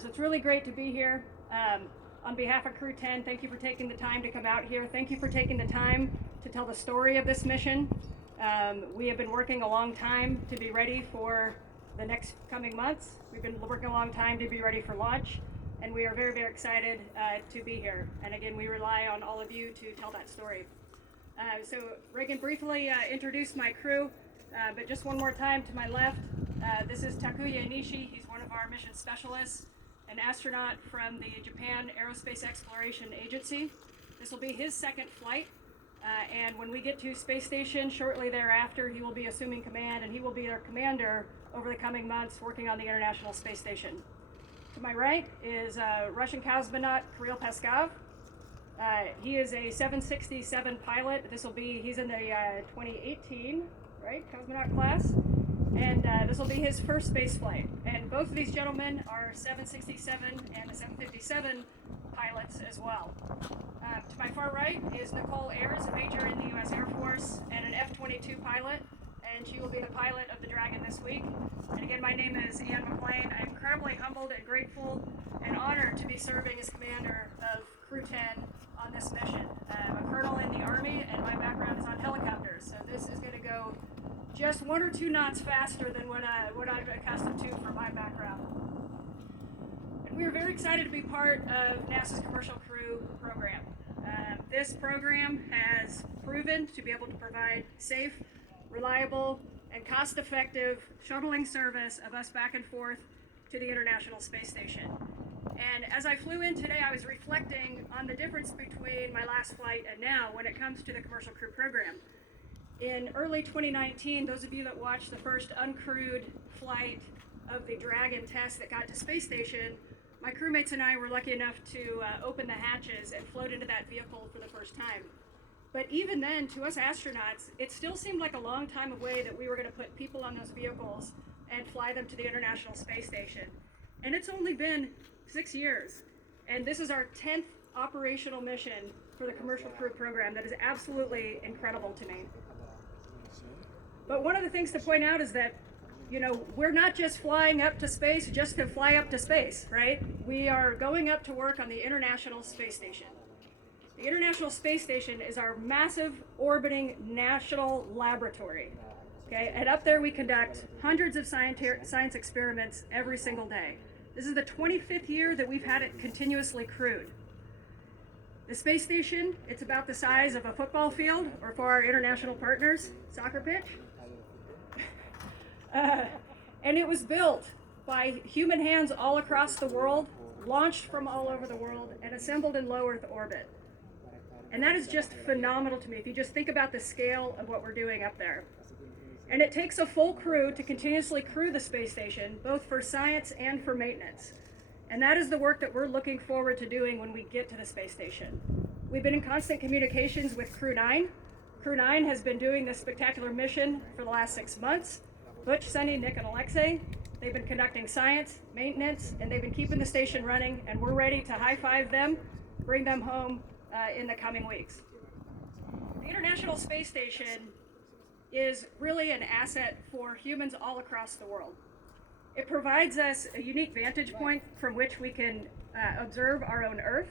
So it's really great to be here. On behalf of Crew-10, thank you for taking the time to come out here. Thank you for taking the time to tell the story of this mission. We have been working a long time to be ready for the next coming months. We've been working a long time to be ready for launch, and we are very, very excited to be here. And again, we rely on all of you to tell that story. So Reagan briefly introduced my crew, but just one more time to my left, this is Takuya Onishi. He's one of our mission specialists, an astronaut from the Japan Aerospace Exploration Agency. This will be his second flight, and when we get to space station shortly thereafter, he will be assuming command, and he will be our commander over the coming months working on the International Space Station. To my right is Russian cosmonaut Kirill Peskov. He is a 767 pilot. He's in the 2018, right, cosmonaut class. And this will be his first space flight. And both of these gentlemen are 767 and the 757 pilots as well. To my far right is Nichole Ayers, a major in the U.S. Air Force and an F-22 pilot. And she will be the pilot of the Dragon this week. And again, my name is Anne McClain. I'm incredibly humbled and grateful and honored to be serving as commander of Crew-10 on this mission. I'm a colonel in the Army, and my background is on helicopters. So this is going to go just 1 or 2 knots faster than what I'm accustomed to from my background. And we are very excited to be part of NASA's Commercial Crew program. This program has proven to be able to provide safe, reliable, and cost-effective shuttling service of us back and forth to the International Space Station. And as I flew in today, I was reflecting on the difference between my last flight and now when it comes to the Commercial Crew program. In early 2019, those of you that watched the first uncrewed flight of the Dragon test that got to space station, my crewmates and I were lucky enough to open the hatches and float into that vehicle for the first time. But even then, to us astronauts, it still seemed like a long time away that we were going to put people on those vehicles and fly them to the International Space Station. And it's only been 6 years. And this is our 10th operational mission for the Commercial Crew program. That is absolutely incredible to me. But one of the things to point out is that, we're not just flying up to space just to fly up to space, right? We are going up to work on the International Space Station. The International Space Station is our massive orbiting national laboratory, okay? And up there we conduct hundreds of science experiments every single day. This is the 25th year that we've had it continuously crewed. The space station, it's about the size of a football field, or for our international partners, soccer pitch. And it was built by human hands all across the world, launched from all over the world, and assembled in low Earth orbit. And that is just phenomenal to me if you just think about the scale of what we're doing up there. And it takes a full crew to continuously crew the space station, both for science and for maintenance. And that is the work that we're looking forward to doing when we get to the space station. We've been in constant communications with Crew-9. Crew-9 has been doing this spectacular mission for the last 6 months. Butch, Sunny, Nick, and Alexei, they've been conducting science, maintenance, and they've been keeping the station running, and we're ready to high-five them, bring them home in the coming weeks. The International Space Station is really an asset for humans all across the world. It provides us a unique vantage point from which we can observe our own Earth.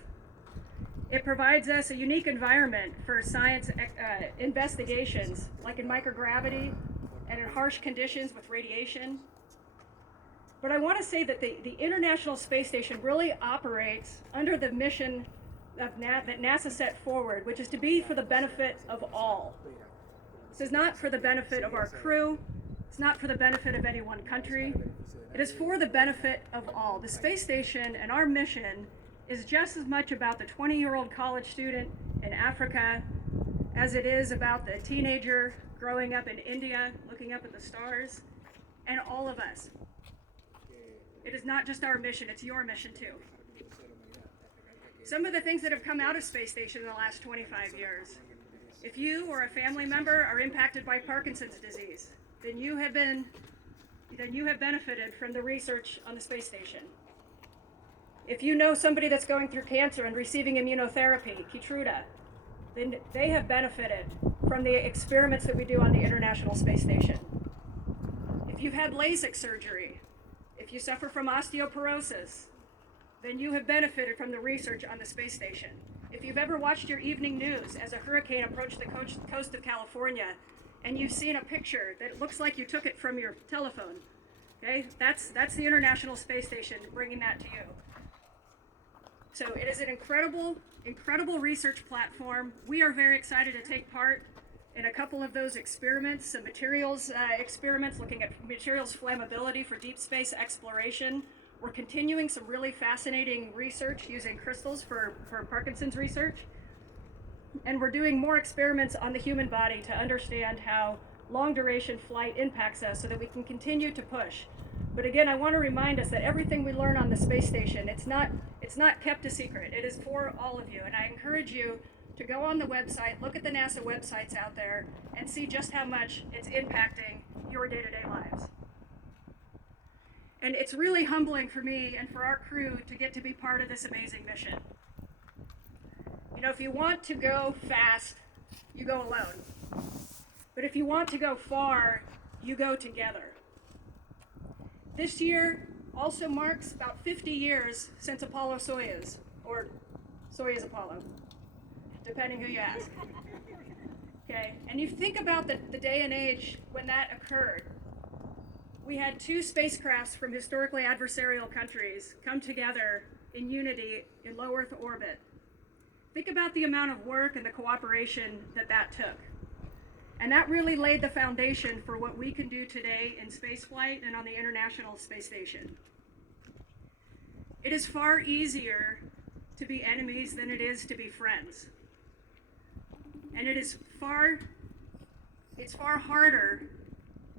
It provides us a unique environment for science investigations, like in microgravity and in harsh conditions with radiation. But I want to say that the International Space Station really operates under the mission that NASA set forward, which is to be for the benefit of all. This is not for the benefit of our crew. It's not for the benefit of any one country. It is for the benefit of all. The space station and our mission is just as much about the 20-year-old college student in Africa as it is about the teenager growing up in India, looking up at the stars, and all of us. It is not just our mission, it's your mission too. Some of the things that have come out of space station in the last 25 years. If you or a family member are impacted by Parkinson's disease, then you have benefited from the research on the space station. If you know somebody that's going through cancer and receiving immunotherapy, Keytruda, then they have benefited from the experiments that we do on the International Space Station. If you've had LASIK surgery, if you suffer from osteoporosis, then you have benefited from the research on the space station. If you've ever watched your evening news as a hurricane approached the coast of California, and you've seen a picture that looks like you took it from your telephone, okay, that's the International Space Station bringing that to you. So it is an incredible research platform. We are very excited to take part in a couple of those experiments, some materials experiments looking at materials flammability for deep space exploration. We're continuing some really fascinating research using crystals for Parkinson's research. And we're doing more experiments on the human body to understand how long duration flight impacts us so that we can continue to push. But again, I want to remind us that everything we learn on the space station, it's not kept a secret. It is for all of you. And I encourage you to go on the website, look at the NASA websites out there, and see just how much it's impacting your day-to-day lives. And it's really humbling for me and for our crew to get to be part of this amazing mission. You know, if you want to go fast, you go alone. But if you want to go far, you go together. This year also marks about 50 years since Apollo-Soyuz, or Soyuz-Apollo, depending who you ask. Okay, and you think about the day and age when that occurred. We had two spacecrafts from historically adversarial countries come together in unity in low Earth orbit. Think about the amount of work and the cooperation that took. And that really laid the foundation for what we can do today in spaceflight and on the International Space Station. It is far easier to be enemies than it is to be friends. And it's far harder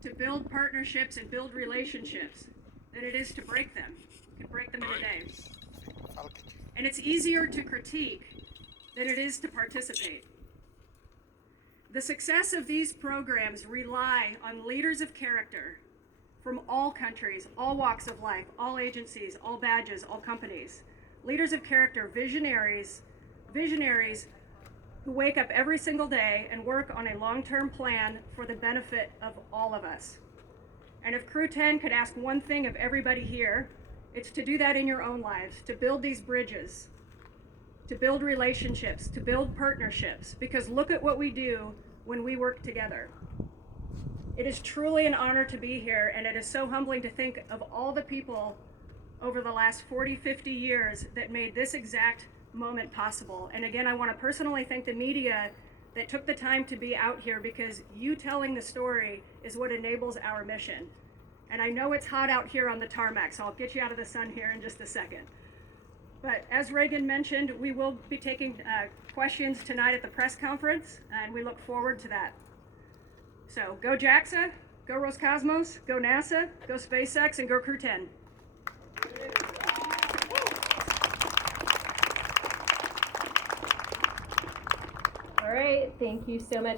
to build partnerships and build relationships than it is to break them. You can break them in a day. And it's easier to critique than it is to participate. The success of these programs rely on leaders of character from all countries, all walks of life, all agencies, all badges, all companies. Leaders of character, visionaries who wake up every single day and work on a long-term plan for the benefit of all of us. And if Crew-10 could ask one thing of everybody here, it's to do that in your own lives, to build these bridges, to build relationships, to build partnerships, because look at what we do when we work together. It is truly an honor to be here, and it is so humbling to think of all the people over the last 40, 50 years that made this exact moment possible. And again, I want to personally thank the media that took the time to be out here, because you telling the story is what enables our mission. And I know it's hot out here on the tarmac, so I'll get you out of the sun here in just a second. But as Reagan mentioned, we will be taking questions tonight at the press conference, and we look forward to that. So go JAXA, go Roscosmos, go NASA, go SpaceX, and go Crew-10. All right, thank you so much.